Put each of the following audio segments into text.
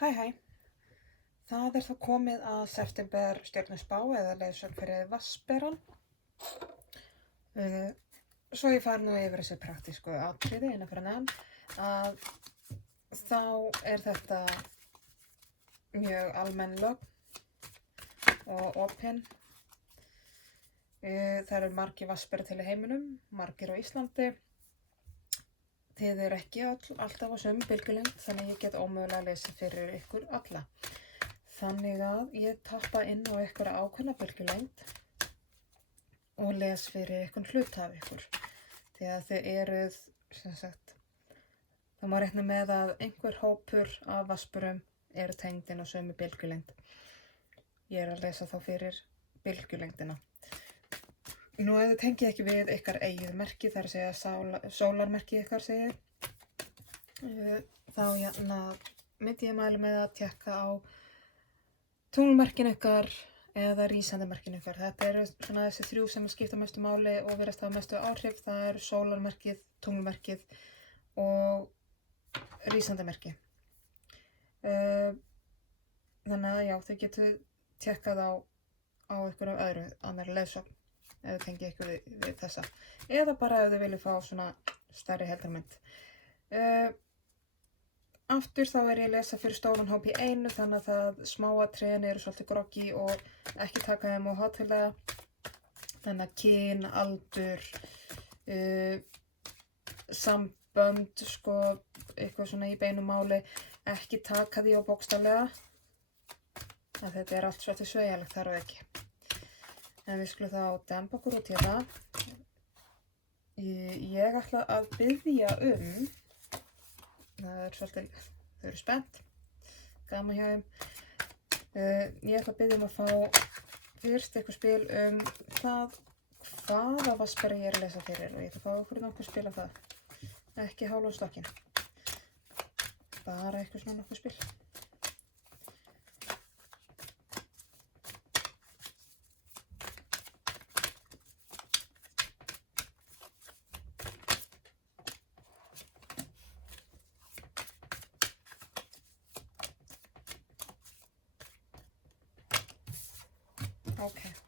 Hæ. Það þá komið að september stjörnuspá eða leiðsögn fyrir vatnsberann. Svo ég fari nú yfir þessi praktísku atriði innan fyrir neðan að þá þetta mjög almenn lögn og opin. Það eru margir vatnsbera til í heiminum, margir á Íslandi. Þið ekki alltaf á sömu bylgjulengd, þannig ég get ómögulega að lesa fyrir ykkur alla. Þannig að ég tappa inn á ykkur ákveðna bylgjulengd og les fyrir ykkur hluta af ykkur. Því að þið eruð, það má reikna með að einhver hópur af vatnsberum eru tengd inn á sömu bylgjulengd. Ég að lesa þá fyrir bylgjulengdina. Nú ef þið tengið ekki við ykkar eigið merki, það að segja sólarmerki ykkar segið, þá myndi ég mæla með að tékka á tunglmerkin ykkar eða rísandamerkin ykkar. Þetta eru svona þessi þrjú sem skipta mestu máli og virðast hafa mestu áhrif. Það eru sólarmerkið, tunglmerkið og rísandamerki. Þannig að já, þið getur tékkað á ykkur öðru annarri leiðsögn. Ef þið tengið ykkur við þessa. Eða bara ef þið viljið fá svona stærri heildarmynd. Aftur þá ég að lesa fyrir stóran hóp í einu, þannig að það smáatriðin eru svolítið groggy og ekki taka þeim of hátíðlega. Þannig að kyn, aldur, sambönd, eitthvað svona í beinu máli, ekki taka því á bókstaflega. Þetta allt svolítið sveigjanlegt þar og ekki. En við skulum þá dempa okkur út í þetta. Ég ætla að biðja þau eru spennt, gaman hjá þeim. Ég ætla að biðja að fá fyrst eitthvað spil hvaða vatnsbera ég að lesa fyrir og ég ætla að fá okkur nokkuð spil það. Ekki hálfa stokkinn. Bara eitthvað svona nokkuð spil.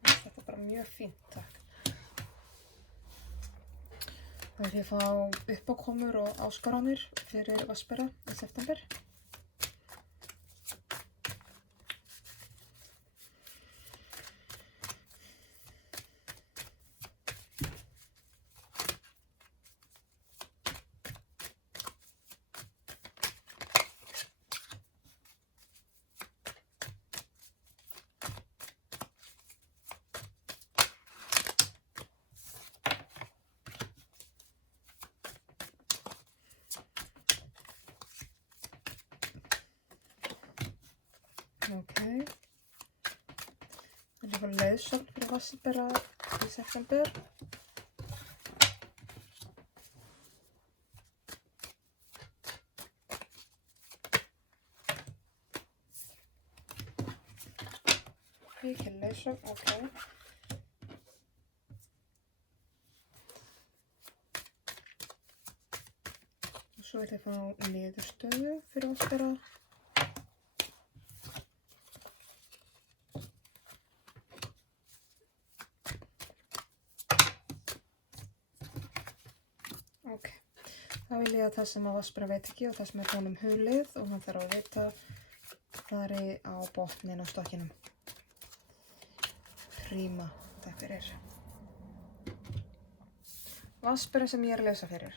Þetta bara mjög fínt, takk. Það ég fá uppákomur og áskoranir fyrir vatnsbera í september. Ég fá leiðsögn fyrir vatnsbera í september. Ekki leiðsögn, Og svo ég fá niðurstöðu fyrir vatnsbera. Þá vil ég að það sem að vatnsbera veit ekki og það sem honum hulið og hann þarf að vita fari á botnin á stokkinum. Príma, takk fyrir. Vatnsbera sem ég að lesa fyrir.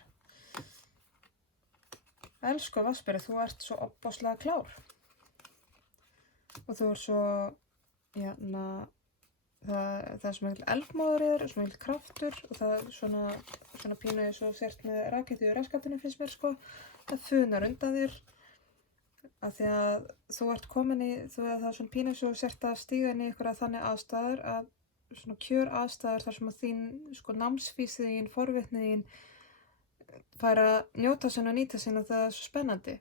Elsku vatnsbera, þú ert svo ofboðslega klár. Og þú svo, það sem eldmóður svo mikil kraftur og það svona pínu svo sért með rakettu í raskatinu finnst mér það funar undan þér af því að þú ert komin í það svona pínu svo sért að stíga inn í ykkur að þannig aðstæður að svona kjör aðstæður þar sem að þín námsfísið þín, forvitnið þín fær að njóta sín og nýta sín og það svo spennandi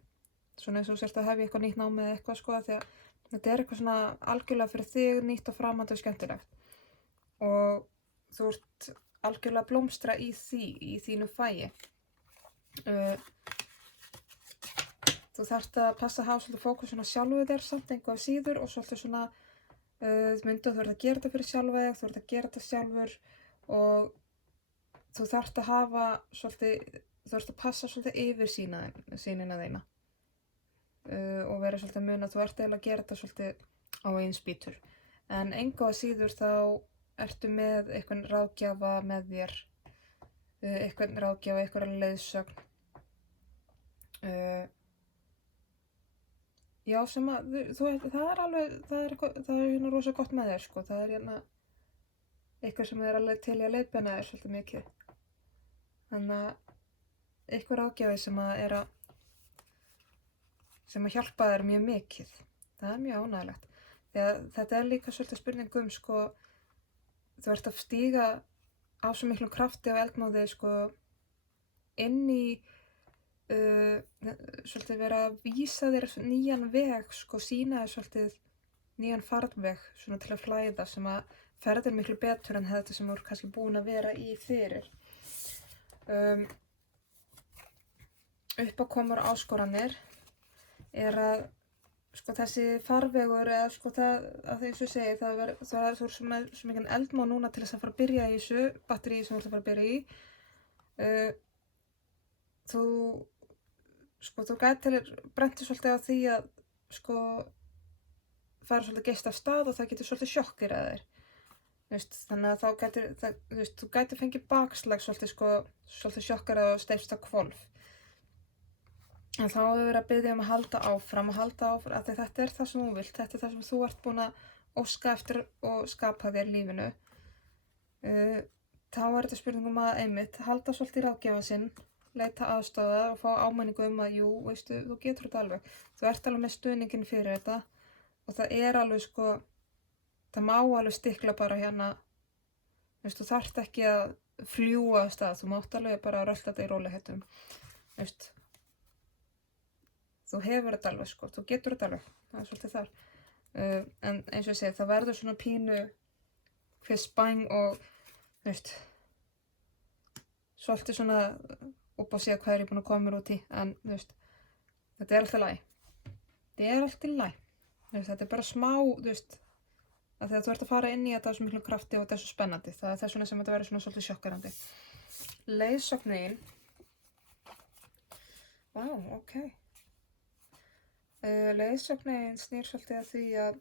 svona eins og sért að hefja eitthvað nýtt námið eða eitthvað því að þetta eitthvað svona algjörlega fyrir þig, nýtt og framandi og skemmtilegt. Og þú ert algjörlega blómstra í þínu fagi. þú þarft að passa að hafa svolítið fókusun á sjálfu þér samt einhvað síður og svolítið svona þú ert að gera þetta fyrir sjálfa þig, þú ert að gera þetta sjálfur og þú þarft að hafa svolítið, þú ert að passa svolítið yfir sýnina þína og vera svolítið að muna að þú ert eiginlega að gera þetta svolítið á eigin spýtur. En engu að síður þá ertu með einhvern ráðgjafa með þér, einhvern ráðgjafa, einhverja leiðsögn. Já, sem að, það er alveg, það er hérna rosa gott með þér, sko. Það er hérna eitthvað sem er alveg til í að leiðbeina þér svolítið mikið. Þannig að einhver ráðgjafi sem að hjálpa þér mjög mikið. Það er mjög ánægilegt. Því að þetta er líka svolítið spurning sko, þú ert að stíga á svo miklum krafti á eldmóði, sko, inn í svolítið vera að vísa þér nýjan veg, sko, sýna þér svolítið nýjan farveg, svona til að flæða, sem að ferðir miklu betur en þetta sem þú ert kannski búin að vera í fyrir. Uppákomur og áskoranir er að sko þessi farvegur eða sko það að því eins og segi þú er svo mikið eldmóð núna til þess að fara að byrja í þessu batteríi sem þú ert að fara að byrja í þú gætir brennti svolítið á því að sko fara svolítið geist af stað og það getur svolítið sjokkir að þér þannig að þá gætir þú gætir fengið bakslag svolítið sjokkar og steypst á hvolf. En þá hefur verið að biðja að halda áfram af því þetta er það sem þú vilt, þetta er það sem þú ert búin að óska eftir og skapa þér lífinu. Þá er þetta spurningum að einmitt halda svolítið í ráðgjafa sinn, leita aðstoða og fá áminningu að jú, veistu, þú getur þetta alveg. Þú ert alveg með stuðninginn fyrir þetta og það er alveg það má alveg stikla bara hérna, þú þarft ekki að fljúga af stað, þú mátt alveg bara rölta þetta í rólegheitum, Þú hefur þetta alveg, þú getur þetta alveg, það er svolítið þar. En eins og ég segi, það verður svona pínu fyrstbæng og, svolítið svona upp á sig hvað ég búin að koma mér út í, en, þetta er alltaf læg. Þetta er alltaf læg. Þetta er bara smá, að þegar þú ert að fara inn í þetta á svo miklu krafti og þetta er svo spennandi, það er þess vegna sem þetta verður svona svolítið sjokkerandi. Leiðsögnin. Vá, ok. Leiðsögnin snýr svolítið að því að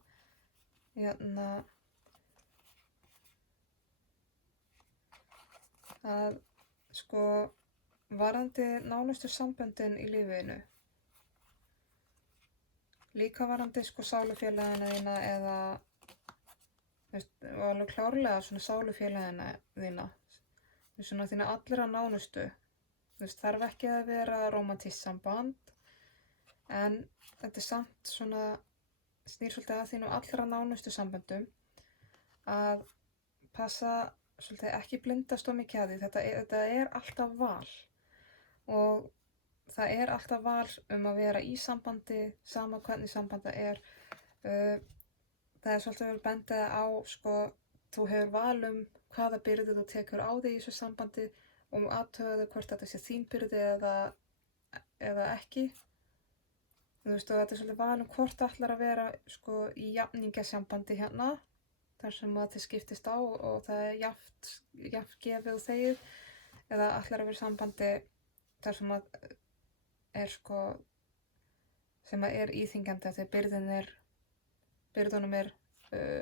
varðandi nánustu samböndin í lífinu, líka varðandi sálufélagina þína eða og alveg klárlega svona sálufélagina þína, svona þína allra nánustu, þarf ekki að vera rómantískt samband, en þetta er samt svona snýr svolítið að þínu allra nánustu samböndum að passa svolítið ekki blindast of mikið að því. Þetta er alltaf val og það er alltaf val að vera í sambandi, sama hvernig samband það er. Það er svolítið vel bendið á, þú hefur val hvaða byrði þú tekur á þig í þessu sambandi og athugaðu hvort þetta sé þín byrði eða ekki. Þetta er svolítið val hvort það ætlar að vera í jafningjasambandi hérna, þar sem þið skiptist á og það er jafnt gefið og þegið, eða ætlar að vera sambandi þar sem sem er íþyngjandi af því að byrðunum er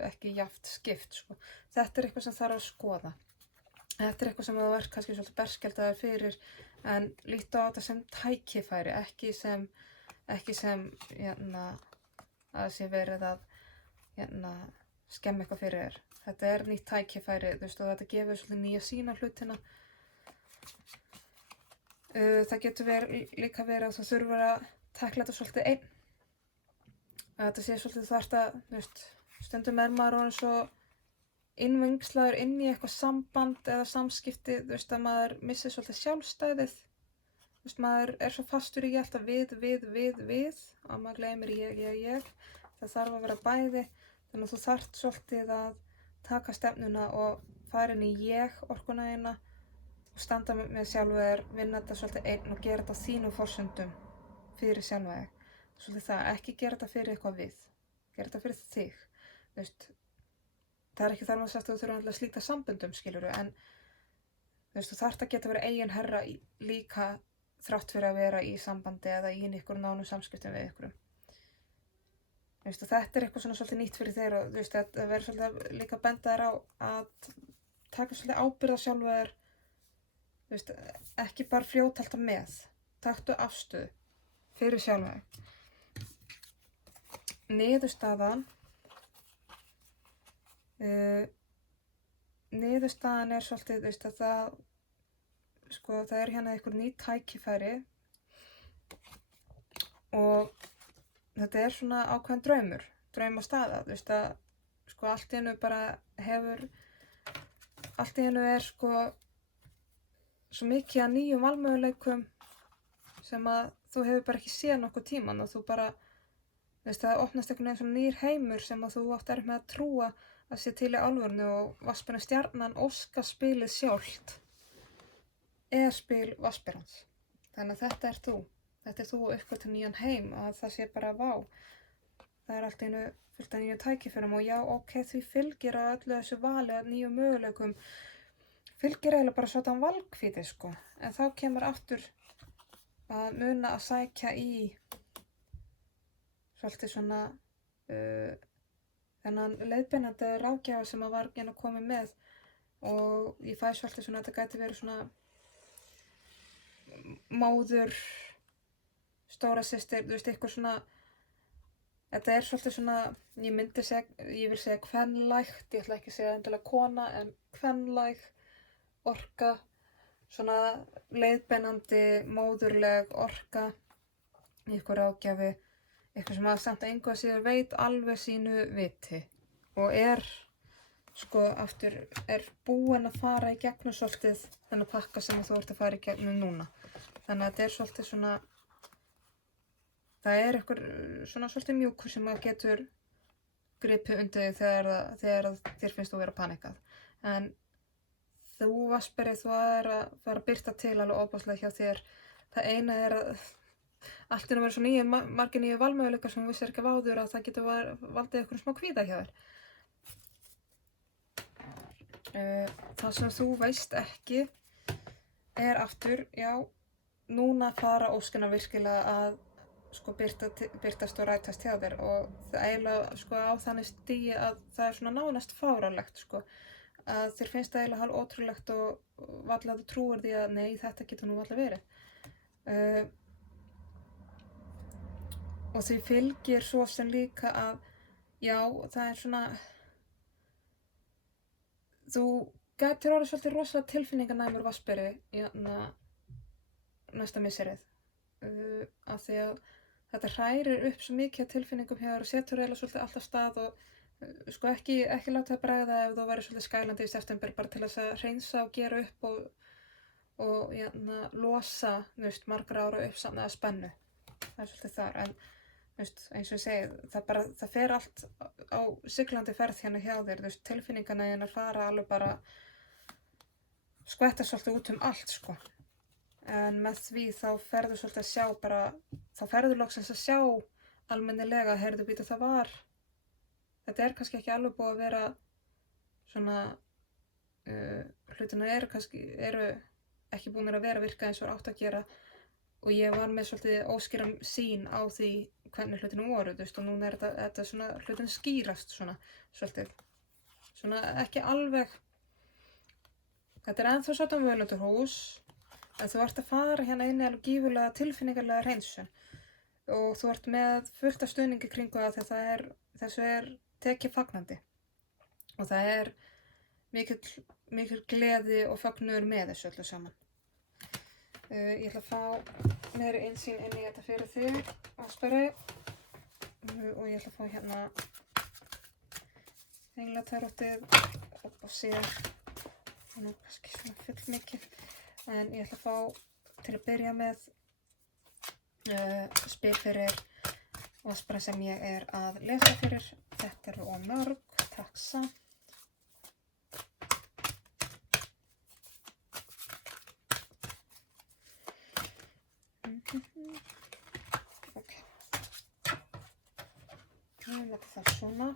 ekki jafnt skipt. Þetta er eitthvað sem þarf að skoða. Þetta er eitthvað sem þú ert kannski svolítið berskjaldaður fyrir, en líta á þetta sem tækifæri, ekki sem að sé verið að skemma eitthvað fyrir þér. Þetta er nýtt tækifæri, og þetta gefur svolítið nýja sýn á hlutina. Það getur líka verið að þú þurfur að tækla þetta svolítið einn. Að þetta sé svolítið þú ert að, stundum er maður orðinn svo innvingslaður inn í eitthvað samband eða samskipti, að maður missir svolítið sjálfstæðið. Maður er svo fastur í alltaf við og maður gleymir ég. Það þarf að vera bæði, þannig að þú þarft svolítið að taka stefnuna og fara inn í ég orkuna þína og standa með sjálfu þér, vinna þetta svolítið einn og gera þetta á þínum forsendum fyrir sjálfa þig. svolítið það, ekki gera þetta fyrir eitthvað við, gera þetta fyrir þig, þú veist, það er ekki þar með sagt að þú þurfa að slíta samböndum, skilurðu, en þú veist, þú þarft að geta verið eigin herra líka þrátt fyrir að vera í sambandi eða í ykkur nánum samskiptum við ykkur. Þú veist, og þetta er eitthvað svona svolítið nýtt fyrir þeir og þú veist, það verður svolítið líka að benda þér á að taka svolítið ábyrgð á sjálfu þér, þú veist, ekki bara fljóthalda með, taktu afstöðu fyrir sjálfu þér. Niðurstaðan er svolítið, þú veist, að það er hérna einhver ný tækifæri og þetta er svona ákveðin draumastaða, þú veist, að allt í einu bara allt í einu er svo mikið að nýjum valmöguleikum sem að þú hefur bara ekki séð nokkuð tíman og þú bara, þú veist, það opnast einhvern veginn svona nýr heimur sem að þú átt erfitt með að trúa að sé til í alvörinu og Vatnsberastjarnan Óskaspilið sjálft er spil Vatnsberans. Þannig að þetta er þú að uppgötva nýjan heim og að það sé bara vá. Það er allt einu fullt af nýjum tækifærum og já, ok, því fylgir að öllu þessu vali að nýjum möguleikum fylgir eiginlega bara svona valkvíti, en þá kemur aftur að muna að sækja í svolítið svona þennan leiðbeinandi ráðgjafa sem að var hérna komið með og ég fæ svolítið svona að þetta gæti verið svona móður, stóra systir, þú veist, eitthvað svona, þetta er svolítið svona, ég vil segja kvenlægt, ég ætla ekki að segja endilega kona, en kvenlæg orka, svona leiðbeinandi, móðurleg orka, eitthvað ráðgjafi, eitthvað sem að samt engu að síður veit alveg sínu viti og er búin að fara í gegnum svolítið þennan pakka sem þú ert að fara í gegnum núna. Þannig að þetta er svolítið svona, það er eitthvað svona svolítið mjúkur sem að getur gripið undir þegar þér finnst þú vera panikað. En þú Vatnsberi, þú er að fara að birta til alveg óbáslega hjá þér. Það eina er að allt er að vera svo margir nýju valmöguleikar sem þú vissir ekki af áður að það getur valdið eitthvað smá kvíða hjá þér. Það sem þú veist ekki er aftur, já, núna fara óskina virkilega að birtast og rætast hjá þér og það eiginlega á þannig stigi að það er svona nánast fáránlegt að þér finnst það eiginlega hálf ótrúlegt og varla þú trúir því að nei, þetta getur nú varla verið. Og því fylgir svo sem líka að já, það er svona þú gætir orðið svolítið rosalega tilfinninganæmur Vatnsberi næsta misserið af því að þetta hrærir upp svo mikið af tilfinningum hjá þér og setur eiginlega svolítið alltaf stað og ekki láta það bregða ef þú væri svolítið skælandi í september bara til þess að hreinsa og gera upp og losa, þú veist, margra ára uppsafnaða spennu. Það er svolítið þar, en þú veist, eins og ég segi, það fer allt á siglandi ferð hérna hjá þér, þú veist, tilfinningarna þínar fara alveg bara skvetta svolítið út allt, En með því þá ferðu svolítið að sjá bara, þá ferðu loksins að sjá almennilega, heyrðu býtu þetta er kannski ekki alveg búið að vera svona, hlutina eru ekki búin að vera virka eins og átt að gera og ég var með svolítið óskýran sýn á því hvernig hlutinu voru, þú veist, og núna er þetta svona, hlutinu skýrast svona, svolítið, svona ekki alveg, þetta er ennþá svolítið völundarhús, en þú ert að fara hérna inn í alveg gífurlega tilfinningarlega hreinsun og þú ert með fullt af stuðningi kringu það þegar þessu er tekið fagnandi og það er mikil gleði og fagnuður með þessu öllu saman. Ég ætla að fá meiri innsýn inn í þetta fyrir þig, Vatnsberi, og ég ætla að fá hérna englatarotið og síðan kannski svona fullmikið, en ég ætla að fá til að byrja með spil fyrir Vatnsberi sem ég er að lesa fyrir. Þetta eru of mörg, takk samt. Ok. Láta það svona.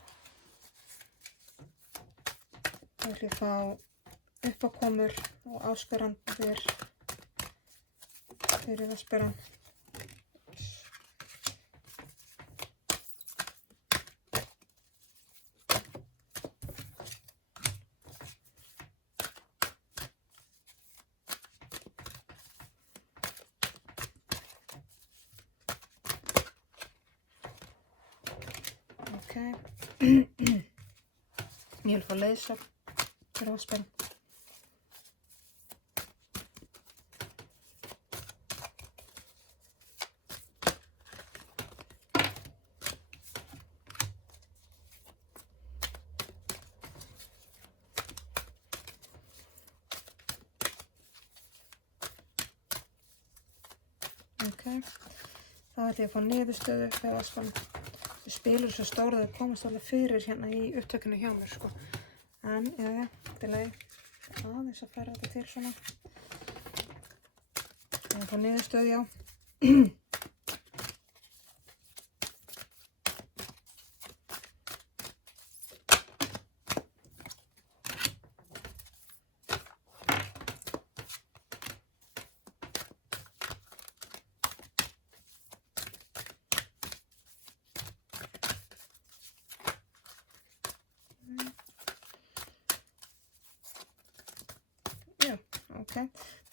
Þá ætlum ég að fá uppákomur og ásperandir fyrir vatnsberann. Ég vil fá leiðsögn fyrir vatnsberann. Þá ætlum ég að fá niðurstöðu fyrir vatnsberann. Spilur svo stóra þau komast alveg fyrir hérna í upptökinu hjá mér sko. En, til að aðeins að færa þetta til svona. Það er að fá niðurstöðu, já.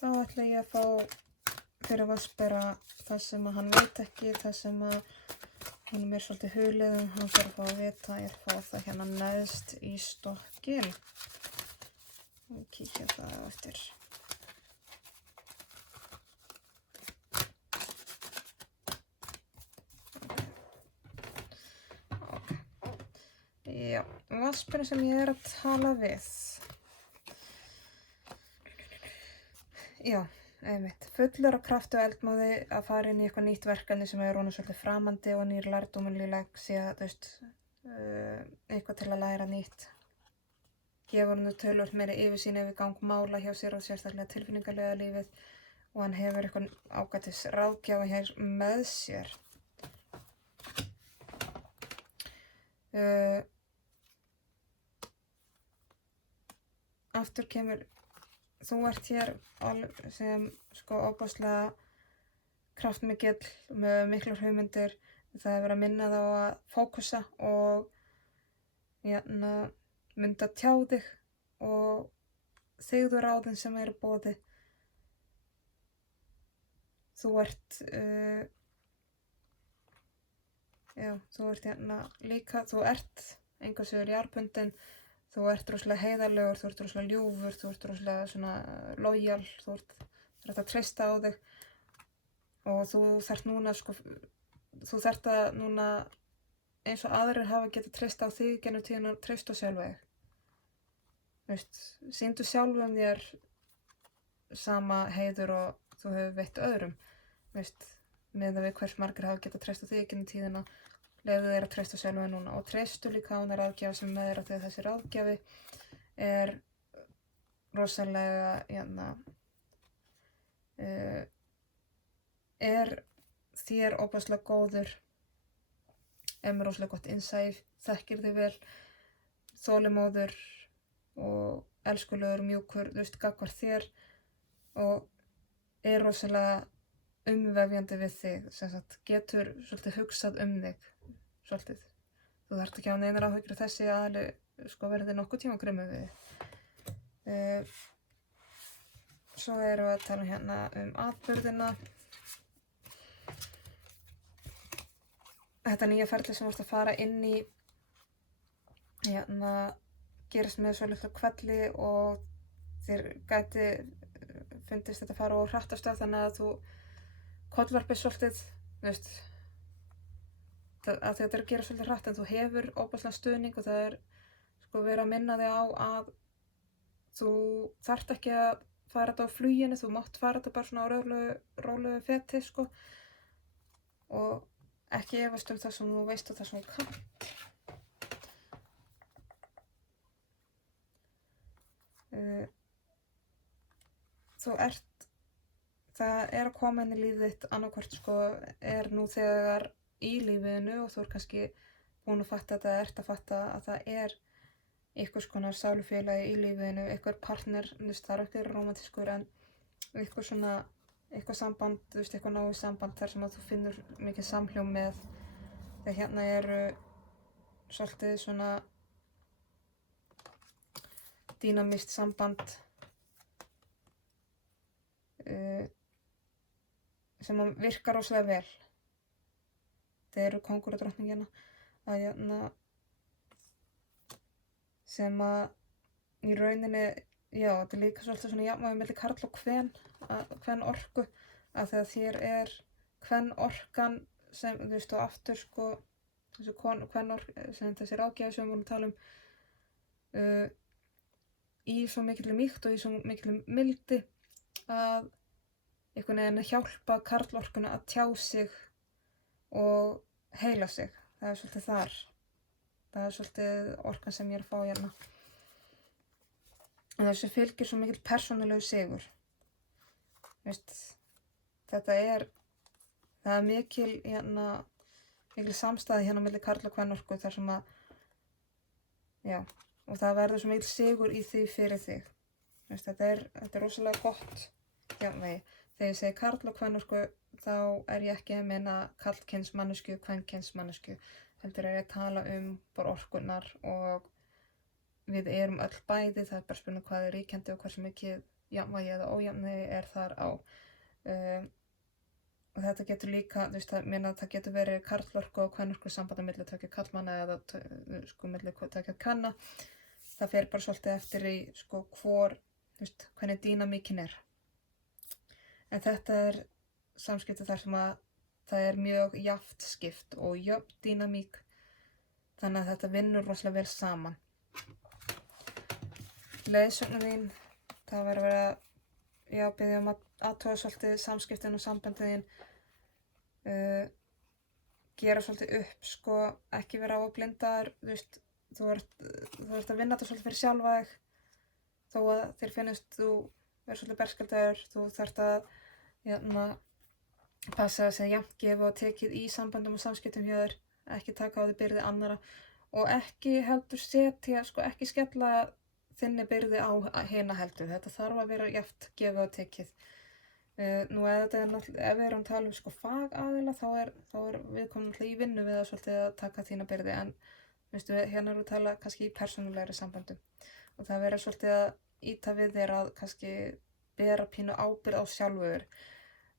Þá ætla ég að fá fyrir vatnsbera það sem að hann veit ekki, það sem að honum er svolítið hugleiðum, hann þarf að fá að vita, ég fá það hérna neðst í stokkinn. Og kíkja það á eftir. Já, vatnsbera sem ég er að tala við. Já, einmitt. Fullur af krafti og eldmóði að fara inn í eitthvað nýtt verkefni sem er honum svolítið framandi og nýr lærdómur sé eitthvað til að læra nýtt. Gefur honum töluvert meiri yfirsýn yfir gang mála hjá sér og sérstaklega tilfinningalega lífið og hann hefur eitthvað ágætis ráðgjafa hér með sér. Aftur kemur þú ert hér sem sko ofboðslega kraftmikill með miklar hugmyndir. Það er verið að minna þá að fókusa og mynda tjá þig og þigðu ráðin sem eru í boði. Þú ert þú ert líka, þú ert engu að síður jarðbundinn. Þú ert rosalega heiðarlegur, þú ert rosalega ljúfur, þú ert rosalega svona lojal, þú ert að treysta á þig og þú þarft núna eins og aðrir hafa getað treysta á þig gennum tíðina að treysta á sjálfa þig. Veist, sýndu sjálfum þér sama heiður og þú hefur veitt öðrum. Veist, miðað við hvers margir hafa getað treysta á þig gennum tíðina. Leyfðu þér að treysta sjálfa núna og treystu líka á hana ráðgjafa sem með þér að þegar þessi ráðgjafi er rosalega er þér óbærslega góður, er með rosalega gott insight, þekkir þig vel, þolinmóður og elskulegur, mjúkur, gagnvart þér og er rosalega umvefjandi við þig, sem sagt getur svolítið hugsað þig. Svolítið. Þú þarft ekki á neinar áhyggjur þessi aðli verði nokkuð tíma grimmur við þig. Svo erum við að tala hérna atburðina. Þetta nýja ferli sem þú ert að fara inn í gerist með svolítið kvelli og þér gæti fundist þetta fara á hratt af stað þannig að þú kollvarpir svolítið, að þetta er að gera svolítið hratt en þú hefur óbærslega stuðning og það er verið að minna þig á að þú þarft ekki að fara þetta á fluginu, þú mátt fara þetta bara svona á rólegu feti og ekki efast það sem þú veist og það sem þú kannt. Það er að koma inn í lífið þitt annaðhvort er nú þegar í lífinu og þú kannski búin að fatta þetta, ert að fatta að það er einhvers konar sálufélagi í lífinu, einhver partner, það er ekki rómantískur en einhver svona, eitthvað samband, eitthvað náið samband þar sem að þú finnur mikið samhljóm með. Þegar hérna eru svolítið svona dýnamískt samband sem virkar rosalega vel. Þeir eru kóngur og drottningina að hérna sem að í rauninni, já, þetta er líka svolítið svona jafnvægi milli karl og kven orku, að þegar þér er kven orkan sem, og aftur sko, þessi kven orku, sem þessi ráðgjafi sem við vorum að tala í svo mikilli mýkt og í svo mikilli mildi að einhvern veginn að hjálpa karlorkuna að tjá sig og heila sig. Það er svolítið þar. Það er svolítið orkan sem ég er að fá hérna. En þessu fylgir svo mikill persónulegu sigur. Það er mikil samstæða hérna milli karl og kvenorku þar sem að, já, og það verður svo mikill sigur í því fyrir þig. Þetta er rosalega gott jafnvægi. Þegar ég segi karl og kvenorku þá er ég ekki að meina karlkyns manneskju, kvenkyns manneskju. Heldur er ég að tala bara orkunar og við erum öll bæði, það er bara spurning hvað er ríkjandi og hversu mikið jafnvægi eða ójafnvægi er þar á. Og þetta getur líka, það getur verið karlorku og kvenorku samband á milli tveggja karlmanna eða milli tveggja kvenna. Það fer bara svolítið eftir í hvernig dýnamíkin er. En þetta er samskipti þar sem að það er mjög jafnt skipt og jöfn dýnamík, þannig að þetta vinnur rosalega vel saman. Leiðsögnin þín, það verður að biðja að athuga svolítið samskiptin og sambandið þín, gera svolítið upp, ekki vera á að blindaður, þú ert að vinna þetta svolítið fyrir sjálfa þig, þó að þér finnist þú verður svolítið berskjaldaður, þú þarft að passa að segja jafnt gefið og tekið í sambandum og samskiptum hjá þér, ekki taka á því byrði annara og ekki heldur setja, ekki skella þinni byrði á hina heldur. Þetta þarf að vera jafnt gefið og tekið. Nú ef við erum að tala um fagaðila þá er viðkomandi í vinnu við að svolítið að taka þína byrði, en hérna erum við að tala kannski í persónulegri sambandum og það verður svolítið að ýta við þér að kannski bera pínu ábyrgð á sjálfur.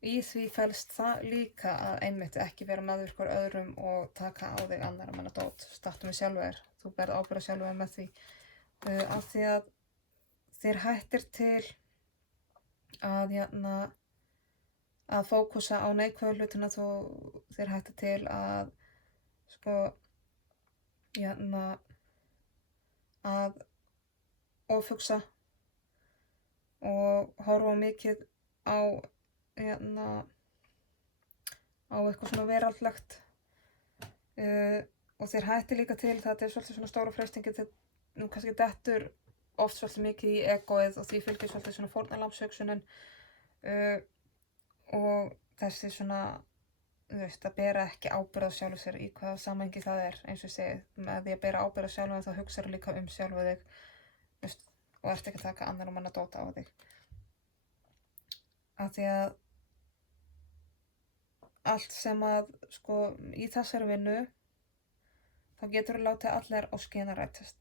Í því felst það líka að einmitt ekki vera meðvirkur öðrum og taka á þig annarra manna dót. Stattu með sjálfur, þú berð ábyrgð sjálfur með því. Af því að þér hættir til að fókusa á neikvæðu hlutina, þér hættir til að að ofhugsa og horfa mikið á eitthvað svona veraldlegt og þér hættir líka til, þetta er svolítið svona stóra freistingi, nú kannski dettur oft svolítið mikið í egoið og því fylgir svolítið svona fórnarlambshugsunin og þessi svona, að bera ekki ábyrgð á sjálfu sér í hvaða samhengi það er, eins og ég segi, með því að bera ábyrgð á sjálfu þá hugsar líka um sjálfu þig, og ert ekki að taka annar manna dóta á þig. Af því að allt sem að, í þessari vinnu, þá getur þú látið allir á skena rætast.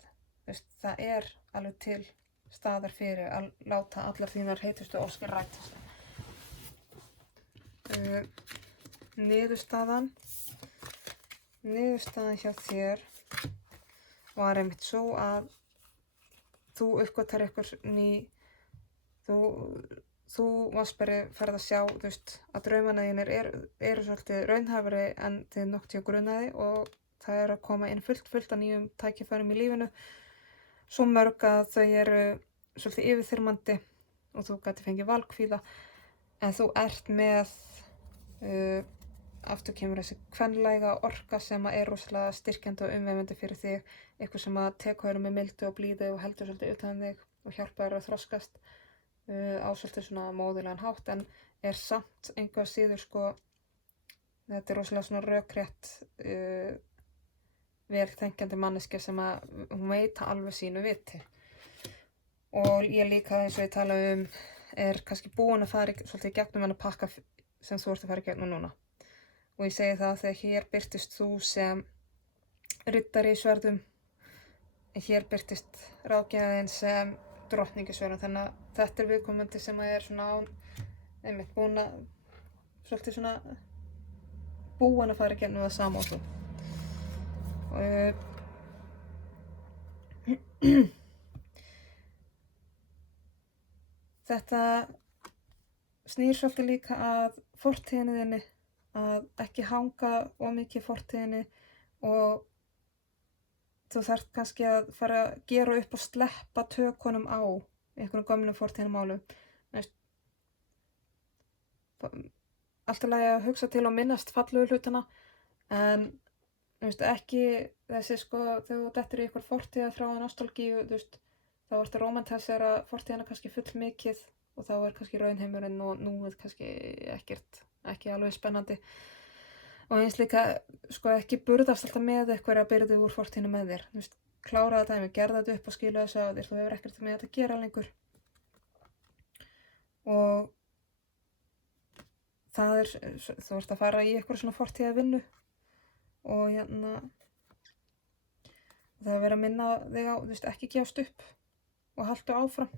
Það er alveg til staðar fyrir að láta allar þínar heitustu óskir rætast. Niðurstaðan hjá þér var einmitt svo að þú uppgötar eitthvað þú Vasperi ferð að sjá, að draumana þínir eru svolítið raunhæfari en þið nokkuð tíu grunaði og það er að koma inn fullt af nýjum tækifærum í lífinu, svo mörg að þau eru svolítið yfirþyrmandi og þú gæti fengið valkvíða, en þú ert með, aftur kemur þessi kvenlæga orka sem er rosalega styrkjandi og umvefjandi fyrir þig, eitthvað sem að tekur með mildi og blíðu og heldur svolítið utan þig og hjálpar þér að þroskast á svolítið svona móðulegan hátt, en er samt einhvað síður þetta er rosalega svona rökrétt vel þenkjandi manneskja sem að hún veit alveg sínu viti. Og ég líka, eins og ég tala kannski búin að fara svolítið í gegnum þennan pakka sem þú ert að fara í gegnum núna. Og ég segi það þegar hér birtist þú sem riddari í sverðum, en hér birtist ráðgjafinn sem drottning í sverðum, þannig að þetta viðkomandi sem að svona einmitt búin að svolítið svona búin að fara í gegnum það sama og þú. Þetta snýr svolítið líka að fortíðinni þinni, að ekki hanga of mikið í fortíðinni og þú þarft kannski að fara að gera upp og sleppa tökunum á einhverjum gömlum fortíðinmálum. Alltaf lagi að hugsa til og minnast fallegu hlutana, en ekki þessi þegar þú dettur í ykkur fortíða frá nostalgíu, þá ertu að rómantísera fortíðina kannski full mikið og þá kannski raunheimurinn og núið kannski ekki alveg spennandi. Og eins líka ekki burðast alltaf með einhverja byrði úr fortíðinu með þér. Klára þetta dæmi, gerða þetta upp og skila þessu að þér, þú hefur ekkert með þetta að gera lengur. Og þú ert að fara í eitthvað svona fortíða vinnu og það er verið að minna þig á, ekki gefast upp og haltu áfram.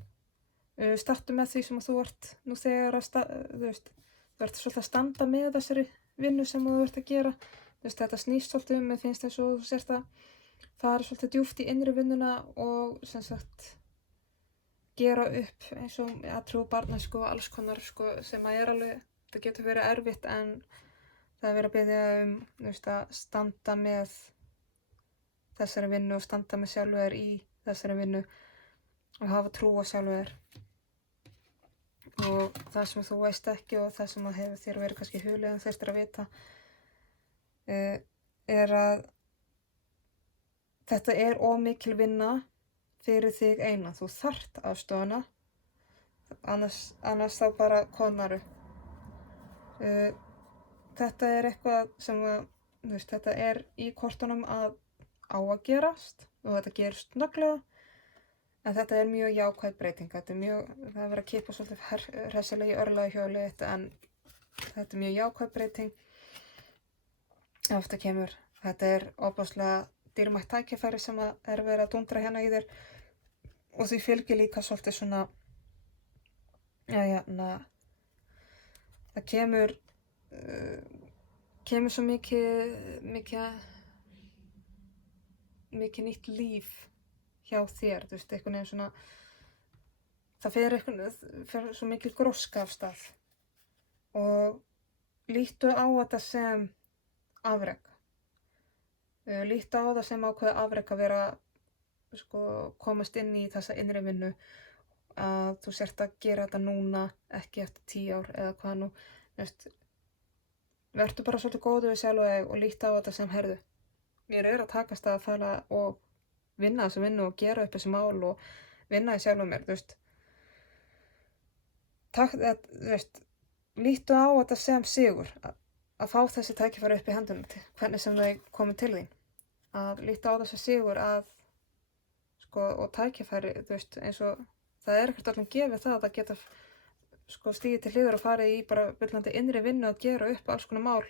Startu með því sem þú ert nú þegar þú ert svolítið að standa með þessari vinnu sem þú ert að gera. Þetta snýst svolítið mér finnst eins og þú sért að fara svolítið djúpt í innri vinnuna og sem sagt gera upp eins og trú barnæsku og alls konar sem að alveg, það getur verið erfitt en það er verið að biðja að standa með þessari vinnu og standa með sjálfu þér í þessari vinnu og hafa trú á sjálfu þér. Og það sem þú veist ekki og það sem hefur þér verið kannski hulið en þurftir að vita að þetta of mikil vinna fyrir þig eina. Þú þarft aðstofuna, annars þá bara konaru. Þetta eitthvað sem þetta í kortunum að á að gerast og þetta gerist snögglega, en þetta mjög jákvæð breyting. Það er verið að kippa svolítið hressilega í örlagahjólið þetta, en þetta mjög jákvæð breyting. Ofta kemur, þetta ofboðslega dýrmætt tækifæri sem að verið að dúndra hérna í þér og því fylgir líka svolítið svona, það kemur svo mikið nýtt líf hjá þér, einhvern veginn svona, það fer svo mikil gróska af stað og líttu á þetta sem afrek. Líttu á það sem ákveðið afrek að vera, komast inn í þessa innri vinnu, að þú sért að gera þetta núna, ekki eftir 10 ár eða hvað nú, vertu bara svolítið góður við sjálfa þig og líttu á þetta sem herðu. Mér að takast að fara og vinna þessa vinnu og gera upp þessi mál og vinna í sjálfum mér, líttu á þetta sem sigur, að fá þessi tækifæri upp í hendunum til, hvernig sem þau komið til þín. Að líttu á þessi sigur og tækifæri, eins og það ekkert öllum gefið það að geta stigið til hliðar og farið í bara bullandi innri vinnu að gera upp alls konar mál.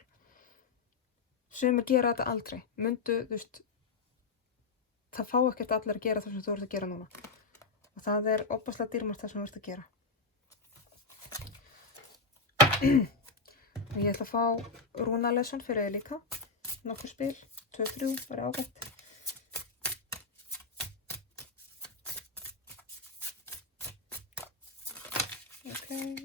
Sumir gera þetta aldrei. Það fá ekkert allir að gera það sem þú ert að gera núna. Og það ofboðslega dýrmætt það sem þú ert að gera. Og ég ætla að fá rúnalesson fyrir þig líka. Nokkur spil, 2-3, bara ágætt. Okay.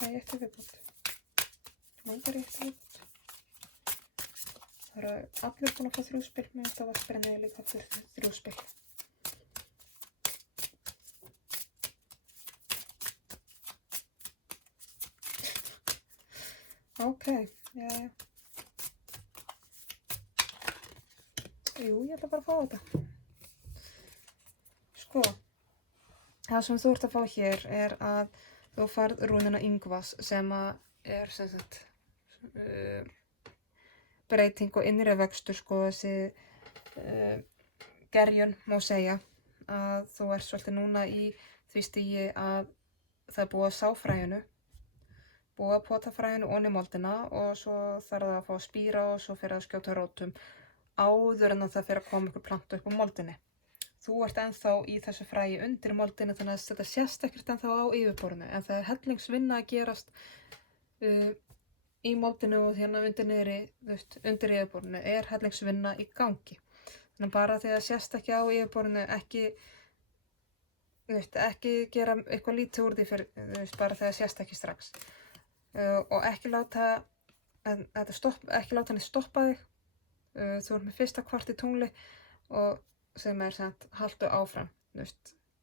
Það eitt viðbót. Vantar eitt viðbót. Það allir búin að fá 3 spil, mér þetta var spennið líka fyrir 3 spil. Ok, já. Jú, ég ætla bara að fá þetta. Sko, það sem þú ert að fá hér er að þú færð rúnina Ingvas sem er sem sagt breyting og innri vöxtur, sko, þessi gerjun má segja að þú ert svolítið núna í því stigi að það er búið að sá fræinu, búið að pota fræinu onni í moldina og svo þarf það að fá að spíra og svo fyrir að skjóta rótum áður en það fyrir að koma ykkur planta upp á moldinni. Þú ert ennþá í þessu fræi undir moldinni þannig að þetta sést ekkert ennþá á yfirborðinu en það er hellingsvinna að gerast í moldinu og hérna undir niðri, undir yfirborðinu er hellingsvinna í gangi. Þannig bara því að það sést ekki á yfirborðinu ekki gera eitthvað lítið úr því fyrir, bara þegar það sést ekki strax. Og ekki láta henni stoppa þig. Þú ert með fyrsta kvart í tungli og sem er sagt, haltu áfram,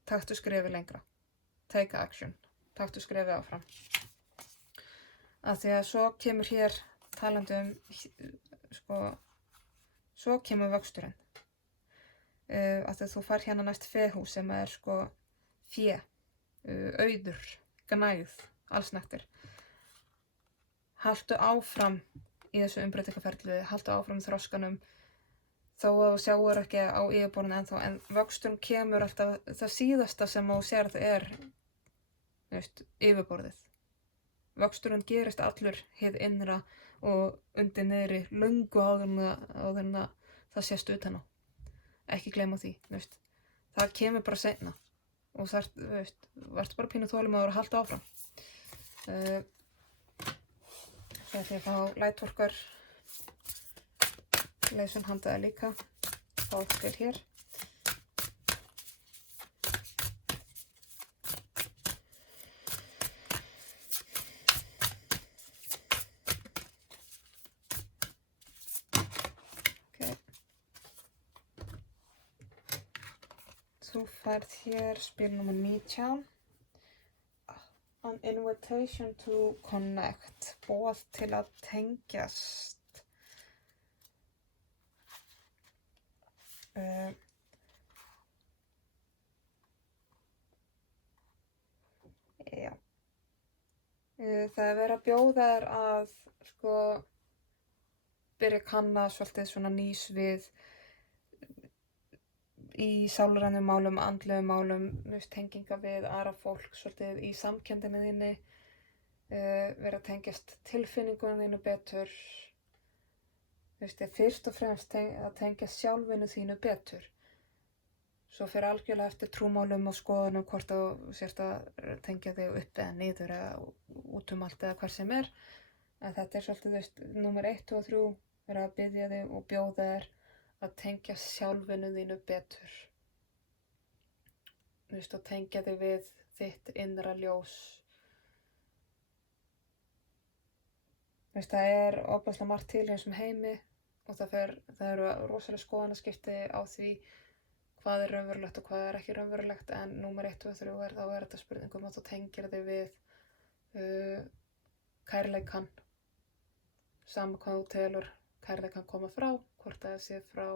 taktu skrefi lengra, take action, taktu skrefi áfram. Af því að svo kemur hér talandi sko, svo kemur vöxturinn. Af því að þú fær hérna næst fehús sem er sko fé, auður, gnægð, allsnægtir. Haltu áfram í þessu umbreytingaferli, haltu áfram í þroskanum þó að þú sjáir ekki á yfirborðinu ennþá, en vöxturinn kemur alltaf, það síðasta sem þú sérð er yfirborðið. Vöxturinn gerist allur hið innra og undir niðri löngu áður en það sést utan á. Ekki gleyma því, það kemur bara seinna og það verður bara pínu þolinmóður að halda áfram. Svo ætla ég að fá Lightworker leysun handaði líka, fá til hér. Okay. Þú færð hér spil nummer 19. An invitation to connect, boð til að tengjast. Já. Það er verið að bjóða þér að sko byrja að kanna svolítið svona ný svið í sálrænum málum, andlegum málum, tenginga við aðra fólk, svolítið í samkenndinni þinni, vera að tengjast tilfinningunum þínu betur, fyrst og fremst að tengja sjálfinu þínu betur. Svo fyrir algjörlega eftir trúmálum og skoðunum hvort þú sért að tengja þig upp eða niður eða út allt eða hver sem er. En þetta er svolítið, númer 1 og 3, vera að biðja þig og bjóða þér að tengja sjálfinu þínu betur. Og tengja þig við þitt innra ljós. Það er ofboðslega margt til í þessum heimi og það eru rosalega skoðanaskipti á því hvað er raunverulegt og hvað er ekki raunverulegt, en númer 1 og 3 þá er þetta spurningum að þú tengir þig við kærleikann, sama hvað þú telur kærleikann koma frá, hvort það sé frá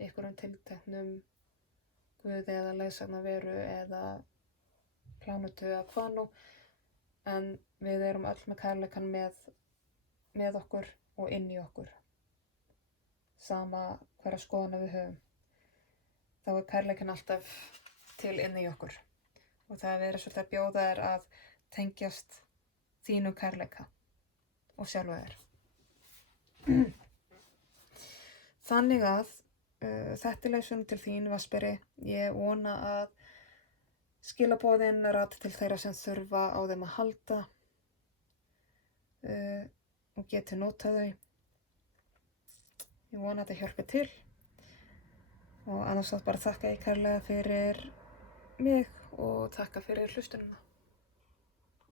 einhverjum tilteknum guði eða leiðsagnaveru eða plánutu eða hvað nú, en við erum öll með kærleikann með okkur og inn í okkur, sama hverja skoðana við höfum. Þá er kærleikann alltaf til inn í okkur og það er verið svolítið að bjóða þér að tengjast þínu kærleika og sjálfa þér. Þannig að þetta er leysun til þín, Vasperi. Ég vona að skilaboðin rati til þeirra sem þurfa á þeim að halda og geti notað þau. Ég vona að þetta hjálpi til. Og annars bara þakka ég kærlega fyrir mig og þakka fyrir hlustunina.